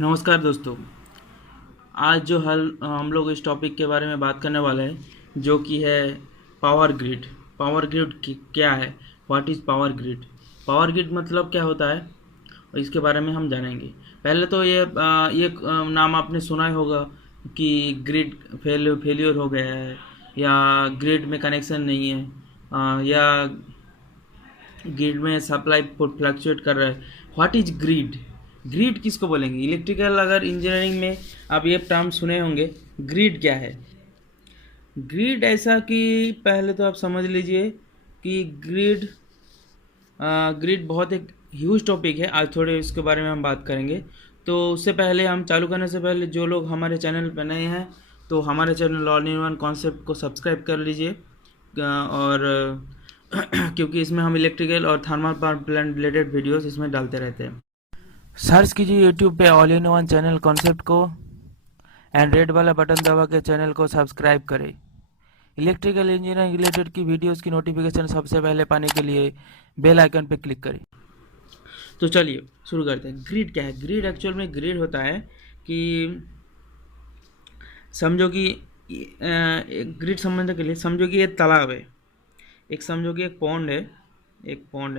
नमस्कार दोस्तों। आज जो हल हम लोग इस टॉपिक के बारे में बात करने वाले हैं जो कि है पावर ग्रिड। पावर ग्रिड क्या है? What is power grid? Power grid मतलब क्या होता है और इसके बारे में हम जानेंगे। पहले तो ये नाम आपने सुना ही होगा कि ग्रिड फेलियर हो गया है या ग्रिड में कनेक्शन नहीं है, या ग्रिड में सप्लाई फ्लक्चुएट कर रहा है। What is grid? ग्रिड किसको बोलेंगे? इलेक्ट्रिकल अगर इंजीनियरिंग में आप ये टर्म सुने होंगे। ग्रिड क्या है? ग्रिड ऐसा कि पहले तो आप समझ लीजिए कि ग्रिड बहुत एक ह्यूज टॉपिक है। आज थोड़े इसके बारे में हम बात करेंगे। तो उससे पहले, हम चालू करने से पहले, जो लोग हमारे चैनल पर नए हैं तो हमारे channel all in one concept को सब्सक्राइब कर लीजिए। और क्योंकि इसमें हम इलेक्ट्रिकल और thermal power plant related videos इसमें डालते रहते हैं। सर्च कीजिए यूट्यूब पे all in one channel concept को एंड रेड वाला बटन दबा के चैनल को सब्सक्राइब करें। इलेक्ट्रिकल इंजीनियरिंग रिलेटेड की वीडियोस की नोटिफिकेशन सबसे पहले पाने के लिए बेल आइकन पर क्लिक करें। तो चलिए शुरू करते हैं। ग्रिड क्या है? ग्रिड एक्चुअल में ग्रिड होता है कि समझो कि ग्रिड समझने के लिए समझो कि ये तालाब है। एक समझो कि एक पॉन्ड है,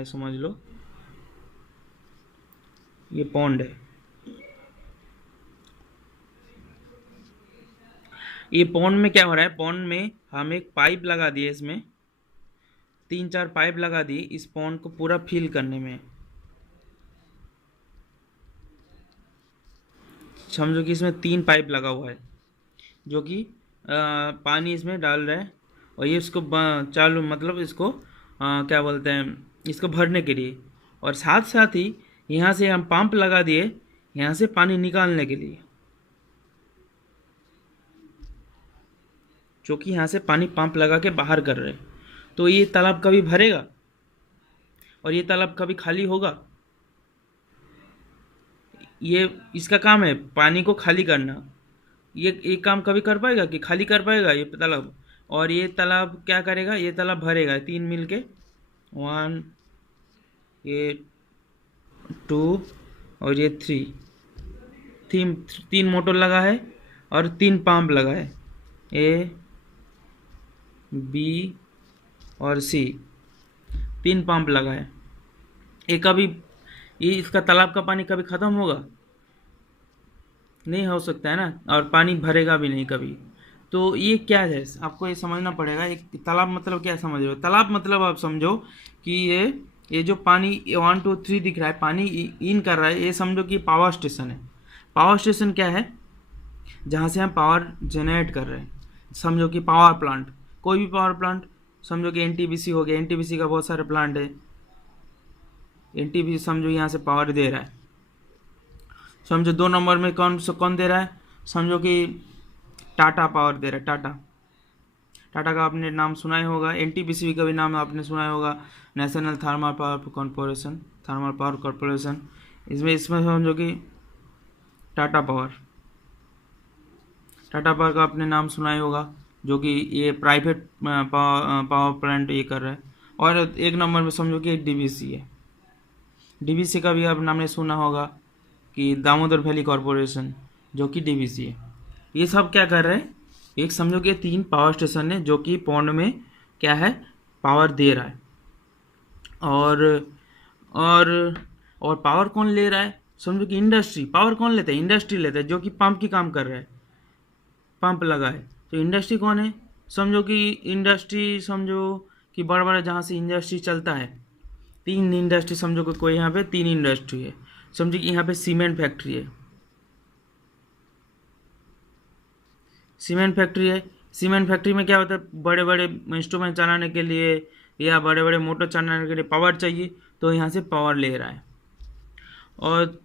समझ लो ये पॉन्ड है। ये पॉन्ड में क्या हो रहा है? पॉन्ड में हम एक पाइप लगा दिए, इसमें 3-4 पाइप लगा दी इस पॉन्ड को पूरा फिल करने में। समझो कि इसमें 3 पाइप लगा हुआ है जो कि पानी इसमें डाल रहा है और ये इसको चालू, मतलब इसको क्या बोलते हैं, इसको भरने के लिए। और साथ साथ ही यहाँ से हम पंप लगा दिए यहाँ से पानी निकालने के लिए, जो कि यहाँ से पानी पंप लगा के बाहर कर रहे हैं। तो ये तालाब कभी भरेगा और ये तालाब कभी खाली होगा? ये इसका काम है पानी को खाली करना। ये काम कभी कर पाएगा कि खाली कर पाएगा ये तालाब? और ये तालाब क्या करेगा? ये तालाब भरेगा, 3 मिल के, 1, ये 2 और ये 3। 3 मोटर लगा है और 3 पंप लगा है, ए बी और सी। 3 पंप लगा है। ये कभी, ये इसका तालाब का पानी कभी ख़त्म होगा? नहीं हो सकता है ना। और पानी भरेगा भी नहीं कभी। तो ये क्या है, आपको ये समझना पड़ेगा। एक तालाब मतलब क्या समझ रहे हो? तालाब मतलब आप समझो कि ये जो पानी 1 2 3 दिख रहा है, पानी इन कर रहा है, ये समझो कि पावर स्टेशन है। पावर स्टेशन क्या है? जहाँ से हम पावर जनरेट कर रहे हैं। समझो कि पावर प्लांट, कोई भी पावर प्लांट, समझो कि एनटीपीसी हो गया। एनटीपीसी का बहुत सारे प्लांट है। एनटीपीसी समझो यहाँ से पावर दे रहा है। समझो 2 नंबर में कौन दे रहा है? समझो कि टाटा पावर दे रहा है। टाटा का आपने नाम सुना ही होगा। एनटीपीसी का भी नाम आपने सुना ही होगा, national thermal power corporation, thermal power corporation. इसमें समझो कि टाटा पावर का आपने नाम सुना ही होगा, जो कि ये प्राइवेट पावर प्लांट ये कर रहा है। और 1 नंबर में समझो कि डीवीसी है। डीवीसी का भी आप नाम सुना होगा कि दामोदर वैली कॉरपोरेशन, जो कि डीवीसी है। ये सब क्या कर रहे हैं? एक समझो कि 3 पावर स्टेशन है जो कि पौंड में क्या है, पावर दे रहा है। और और और पावर कौन ले रहा है? समझो कि इंडस्ट्री। पावर कौन लेता है? इंडस्ट्री लेता है, जो कि पंप की काम कर रहा है, पंप लगा है। तो इंडस्ट्री कौन है? समझो कि इंडस्ट्री, समझो कि बड़ा बड़ा जहाँ से इंडस्ट्री चलता है, 3 इंडस्ट्री समझो कि कोई यहाँ पे 3 इंडस्ट्री है। समझो कि यहाँ पे सीमेंट फैक्ट्री है। सीमेंट फैक्ट्री में क्या होता है? बड़े बड़े इंस्ट्रूमेंट चलाने के लिए या बड़े बड़े मोटर चलाने के लिए पावर चाहिए, तो यहाँ से पावर ले रहा है। और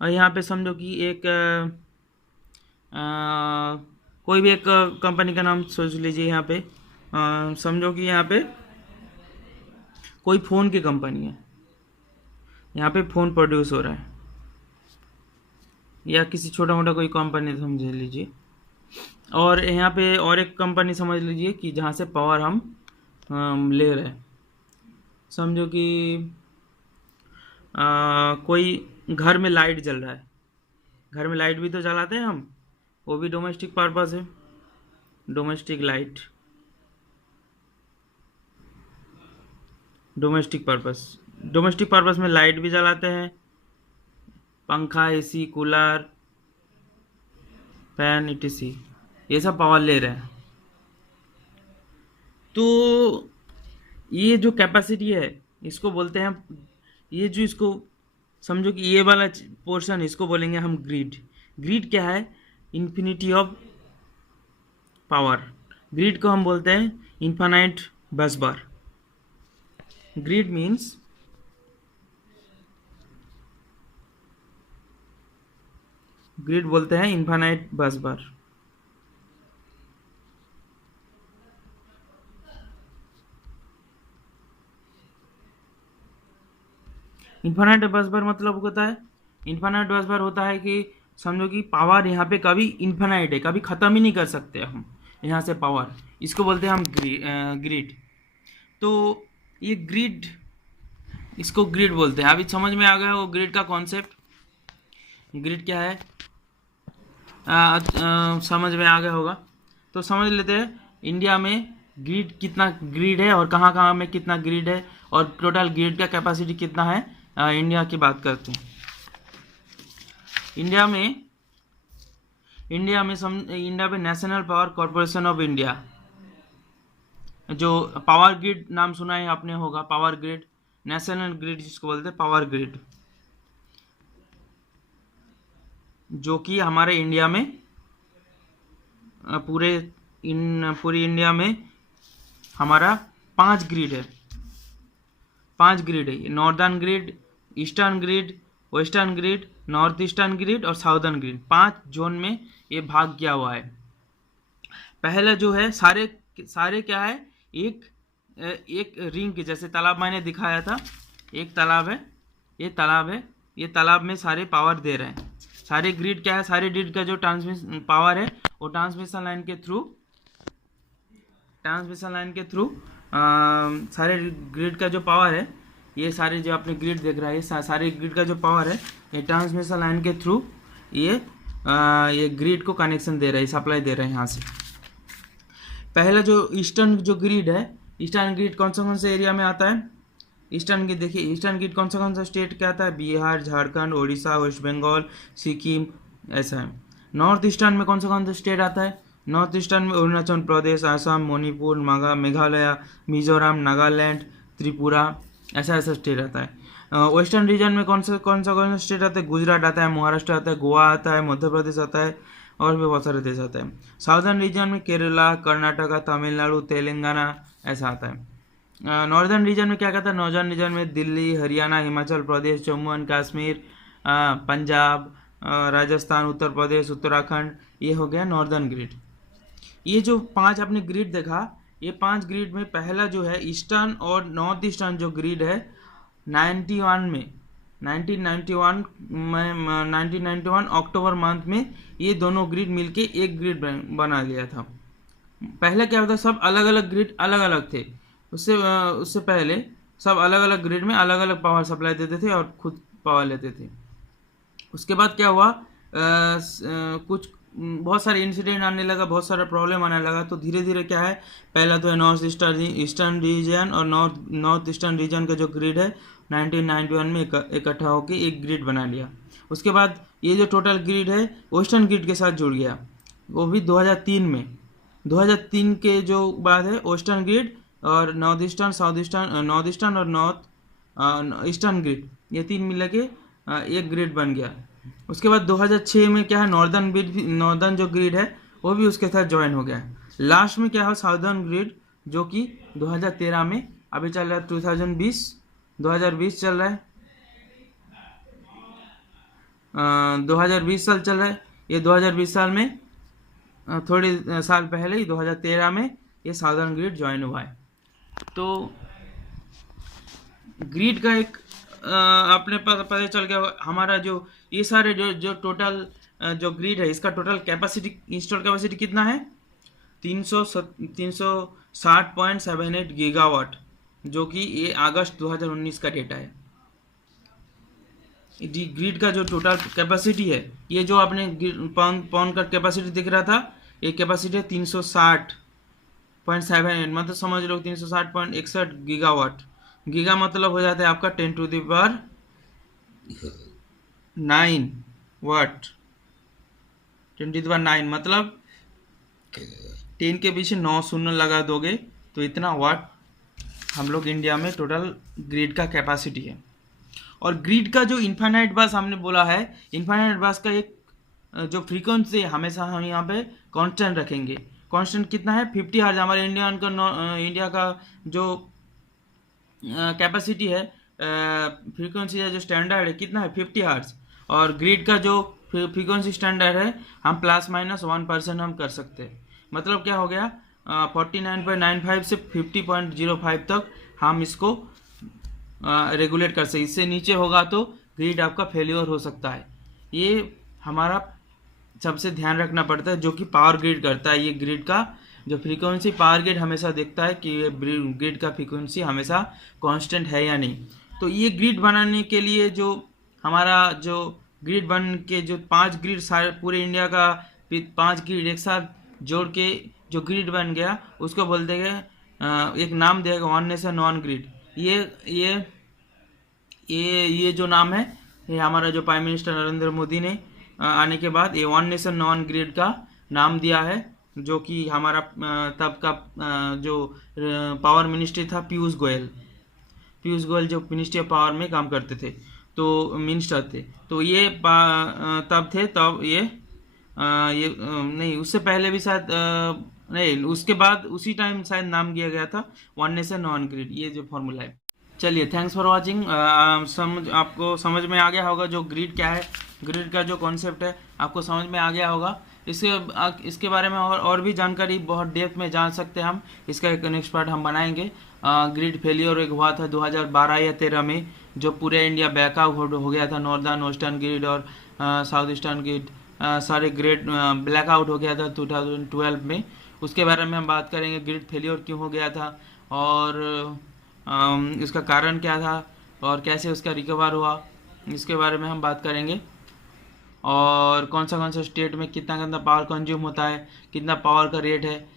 यहाँ पे समझो कि एक कोई भी एक कंपनी का नाम सोच लीजिए। यहाँ पे समझो कि यहाँ पे कोई फ़ोन की कंपनी है, यहाँ पे फ़ोन प्रोड्यूस हो रहा है, या किसी छोटा मोटा कोई कंपनी समझ लीजिए। और यहाँ पे और एक कंपनी समझ लीजिए कि जहाँ से पावर हम ले रहे हैं। समझो कि कोई घर में लाइट जल रहा है, घर में लाइट भी तो जलाते हैं हम, वो भी डोमेस्टिक पर्पस है, डोमेस्टिक लाइट, डोमेस्टिक पर्पस में लाइट भी जलाते हैं, पंखा, एसी, कूलर, फैन, इटीसी, ये सब पावर ले रहे हैं। तो ये जो कैपेसिटी है इसको बोलते हैं, ये जो इसको समझो कि ये वाला पोर्शन इसको बोलेंगे हम ग्रिड। ग्रिड क्या है? Infinity of power. ग्रिड को हम बोलते हैं इन्फानाइट बस बार। ग्रिड मीन्स ग्रिड बोलते हैं इन्फानाइट बस बार। इन्फानाइट बस बार मतलब होता है, इन्फानाइट बस बार होता है कि समझो कि पावर यहाँ पे कभी इन्फानाइट है, कभी ख़त्म ही नहीं कर सकते हम यहाँ से पावर, इसको बोलते हैं हम ग्रिड। तो ये ग्रिड, इसको ग्रिड बोलते हैं। अभी समझ में आ गया वो ग्रिड का कॉन्सेप्ट, ग्रिड क्या है, समझ में आ गया होगा। तो समझ लेते हैं इंडिया में ग्रिड कितना ग्रिड है और कहाँ कहाँ में कितना ग्रिड है और टोटल ग्रिड का कैपेसिटी कितना है। इंडिया की बात करते हैं। इंडिया में national power corporation of India, जो पावर ग्रिड नाम सुना है आपने होगा, पावर ग्रिड, नेशनल ग्रिड जिसको बोलते हैं पावर ग्रिड, जो कि हमारे इंडिया में पूरी इंडिया में हमारा 5 ग्रिड है। 5 ग्रिड है, northern grid, eastern grid, western grid, north eastern grid और साउदर्न ग्रिड। 5 जोन में ये भाग किया हुआ है। पहला जो है सारे क्या है, एक रिंग के जैसे तालाब मैंने दिखाया था, एक तालाब है, ये तालाब में सारे पावर दे रहे हैं। सारे ग्रिड क्या है, सारे ग्रिड का जो ट्रांसमिशन पावर है वो ट्रांसमिशन लाइन के थ्रू सारे ग्रिड का जो पावर है, ये सारे जो आपने ग्रिड देख रहा है, ये सारे ग्रिड का जो पावर है ये ट्रांसमिशन लाइन के थ्रू ये ग्रिड को कनेक्शन दे रहे हैं, सप्लाई दे रहे हैं यहाँ से। पहला जो ईस्टर्न जो ग्रिड है, ईस्टर्न ग्रिड कौन से एरिया में आता है? ईस्टर्न ग्रिड देखिए, ईस्टर्न ग्रिड कौन सा स्टेट क्या आता है? बिहार, झारखंड, उड़ीसा, वेस्ट बंगाल, सिक्किम, ऐसा है। नॉर्थ ईस्टर्न में कौन सा स्टेट आता है? नॉर्थ ईस्टर्न में अरुणाचल प्रदेश, असम, मणिपुर, मेघालय, मिजोरम, नागालैंड, त्रिपुरा, ऐसा स्टेट आता है। वेस्टर्न रीजन में कौन सा स्टेट आता है? गुजरात आता है, महाराष्ट्र आता है, गोवा आता है, मध्य प्रदेश आता है और भी बहुत सारे देश आता है। साउदर्न रीजन में केरला, कर्नाटका, तमिलनाडु, तेलंगाना, ऐसा आता है। नॉर्दर्न रीजन में क्या कहता है? नॉर्दर्न रीजन में दिल्ली, हरियाणा, हिमाचल प्रदेश, जम्मू एंड कश्मीर, पंजाब, राजस्थान, उत्तर प्रदेश, उत्तराखंड, ये हो गया नॉर्दर्न ग्रिड। ये जो 5 आपने ग्रिड देखा, ये 5 ग्रिड में पहला जो है ईस्टर्न और नॉर्थ ईस्टर्न जो ग्रिड है 1991 अक्टूबर मंथ में ये दोनों ग्रिड मिलके एक ग्रिड बना लिया था। पहले क्या होता, सब अलग अलग ग्रिड अलग अलग थे। उससे पहले सब अलग अलग ग्रिड में अलग अलग पावर सप्लाई देते थे और खुद पावर लेते थे। उसके बाद क्या हुआ, कुछ बहुत सारे इंसिडेंट आने लगा, बहुत सारा प्रॉब्लम आने लगा। तो धीरे धीरे क्या है, पहला तो है नॉर्थ ईस्टर्न रीजन और नॉर्थ ईस्टर्न रीजन का जो ग्रिड है 1991 में इकट्ठा होकर एक ग्रिड बना लिया। उसके बाद ये जो टोटल ग्रिड है वेस्टर्न ग्रिड के साथ जुड़ गया, वो भी 2003 में। 2003 के जो बाद है वेस्टर्न ग्रिड और north eastern, south eastern, north eastern और नॉर्थ ईस्टर्न ग्रिड, ये 3 मिला के एक ग्रिड बन गया। उसके बाद 2006 में क्या है, नॉर्दर्न जो ग्रिड है वो भी उसके साथ ज्वाइन हो गया। लास्ट में क्या है, साउदर्न ग्रिड, जो कि 2013 में, अभी चल रहा है 2020 चल रहा है, 2020 साल चल रहा है। ये 2020 साल में थोड़े साल पहले ही 2013 में ये साउदर्न ग्रिड ज्वाइन हुआ है। तो ग्रिड का एक अपने पास पता चल गया हमारा जो ये सारे जो टोटल जो ग्रिड है इसका टोटल कैपेसिटी, इंस्टॉल कैपेसिटी कितना है? 360.78 गीगावाट, जो कि ये अगस्त 2019 का डेटा है। ग्रिड का जो टोटल कैपेसिटी है, ये जो आपने पाउंड का कैपेसिटी दिख रहा था, ये कैपेसिटी है 360.78, मतलब समझ लो 360.61 गीगावाट। गीगा मतलब हो जाता है आपका 10⁹ वाट। 10⁹ मतलब 10 के पीछे 9 शून्य लगा दोगे तो इतना वाट हम लोग इंडिया में टोटल ग्रिड का कैपेसिटी है। और ग्रिड का जो इन्फाइनाइट बस हमने बोला है, इन्फाइनाइट बस का एक जो फ्रीक्वेंसी हमेशा हम यहाँ पे कांस्टेंट रखेंगे। कांस्टेंट कितना है? 50 हर्ट्ज। हमारे इंडिया का जो कैपेसिटी है, फ्रीक्वेंसी है, जो स्टैंडर्ड है कितना है? 50 हर्ट्ज। और ग्रिड का जो फ्रीक्वेंसी स्टैंडर्ड है, हम ±1% हम कर सकते हैं। मतलब क्या हो गया? 49.95 से 50.05 तक हम इसको रेगुलेट कर सकते। इससे नीचे होगा तो ग्रिड आपका फेलियर हो सकता है। ये हमारा सबसे ध्यान रखना पड़ता है, जो कि पावर ग्रिड करता है। ये ग्रिड का जो फ्रीक्वेंसी, पावर ग्रिड हमेशा देखता है कि ये ग्रिड का फ्रीक्वेंसी हमेशा कांस्टेंट है या नहीं। तो ये ग्रिड बनाने के लिए जो हमारा जो ग्रिड बन के जो 5 ग्रिड सारे पूरे इंडिया का 5 ग्रिड एक साथ जोड़ के जो ग्रिड बन गया, उसको बोलते हैं एक नाम देगा वन नेशन वन ग्रिड। ये जो नाम है, ये हमारा जो प्राइम मिनिस्टर नरेंद्र मोदी ने आने के बाद ये वन नेशन वन ग्रिड का नाम दिया है, जो कि हमारा तब का जो पावर मिनिस्ट्री था पीयूष गोयल जो मिनिस्ट्री ऑफ पावर में काम करते थे, तो मिनिस्टर थे। तो ये तब थे, तब ये नहीं, उससे पहले भी शायद नहीं, उसके बाद उसी टाइम शायद नाम दिया गया था वन नेशन वन ग्रिड। ये जो फॉर्मूला है। चलिए, थैंक्स फॉर वाचिंग। आपको समझ में आ गया होगा जो ग्रिड क्या है, ग्रिड का जो कॉन्सेप्ट है आपको समझ में आ गया होगा। इसके बारे में और भी जानकारी बहुत डेप्थ में जान सकते हैं हम। इसका एक नेक्स्ट पार्ट हम बनाएंगे। ग्रिड फेलियर एक हुआ था 2012 या 13 में, जो पूरे इंडिया बैकआउट हो गया था। नॉर्दर्न वेस्टर्न ग्रिड और साउथ ईस्टर्न ग्रिड सारे ग्रिड ब्लैकआउट हो गया था 2012 में। उसके बारे में हम बात करेंगे, ग्रिड फेलियर क्यों हो गया था और इसका कारण क्या था और कैसे उसका रिकवर हुआ, इसके बारे में हम बात करेंगे। और कौन सा स्टेट में कितना पावर कंज्यूम होता है, कितना पावर का रेट है,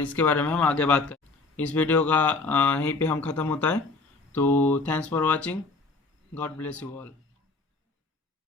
इसके बारे में हम आगे बात करें। इस वीडियो का यहीं पे हम ख़त्म होता है। तो thanks for watching, God bless you all.